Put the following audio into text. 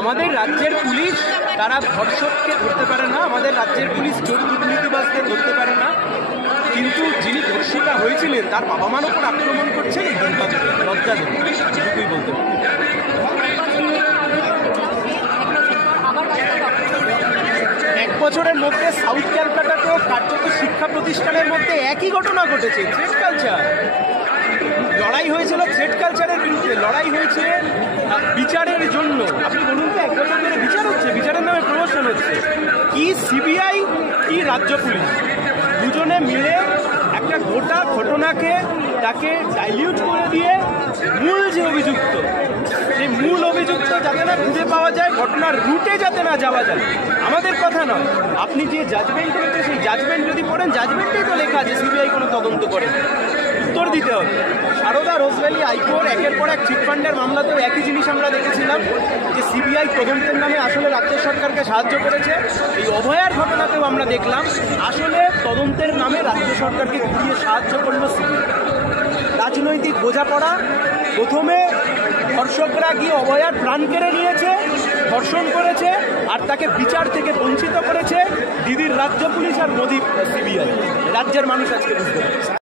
আমাদের রাজ্যের পুলিশ তারা ধর্ষককে ধরতে পারে না, আমাদের রাজ্যের পুলিশ চোর দুর্নীতিবাজকে ধরতে পারে না, কিন্তু যিনি ধর্ষিতা হয়েছিলেন তার বাবা মার ওপর আক্রমণ করছেন এই লজ্জাজনক, এটুকুই বলতে পারি। এক বছরের মধ্যে সাউথ ক্যালকাটাতেও কার্যত শিক্ষা প্রতিষ্ঠানের মধ্যে একই ঘটনা ঘটেছে। থ্রেড কালচার, লড়াই হয়েছিল থ্রেড কালচারের বিরুদ্ধে, লড়াই হয়েছে বিচারের জন্য। আপনি বলুন তো, এক বছর ধরে বিচার হচ্ছে, বিচারের নামে প্রমোশন হচ্ছে। কি সিবিআই কি রাজ্য পুলিশ দুজনে মিলে একটা গোটা ঘটনাকে তাকে ডাইলিউট করে দিয়ে মূল যে অভিযুক্ত, সেই মূল অভিযুক্ত যাতে না খুঁজে পাওয়া যায়, ঘটনার রুটে যাতে না যাওয়া যায়। আমাদের কথা নয়, আপনি যে জাজমেন্ট করেছে সেই জাজমেন্ট যদি পড়েন, জাজমেন্টেই তো লেখা আছে সিবিআই কোনো তদন্ত করে, উত্তর দিতে হবে। সারদা রোজভ্যালি আইকোর একের পর এক চিটফান্ডের মামলাতেও একই জিনিস আমরা দেখেছিলাম, যে সিবিআই তদন্তের নামে আসলে রাজ্য সরকারকে সাহায্য করেছে। এই অভয়ার ঘটনাতেও আমরা দেখলাম আসলে তদন্তের নামে রাজ্য সরকারকে ঘুরিয়ে সাহায্য করলো সিবিআই। রাজনৈতিক বোঝাপড়া, প্রথমে ধর্ষকরা গিয়ে অভয়ার প্রাণ কেড়ে নিয়েছে, ধর্ষণ করেছে, আর তাকে বিচার থেকে বঞ্চিত করেছে দিদির রাজ্য পুলিশ আর মোদি সিবিআই। রাজ্যের মানুষ আজকে বুঝতে পারছে।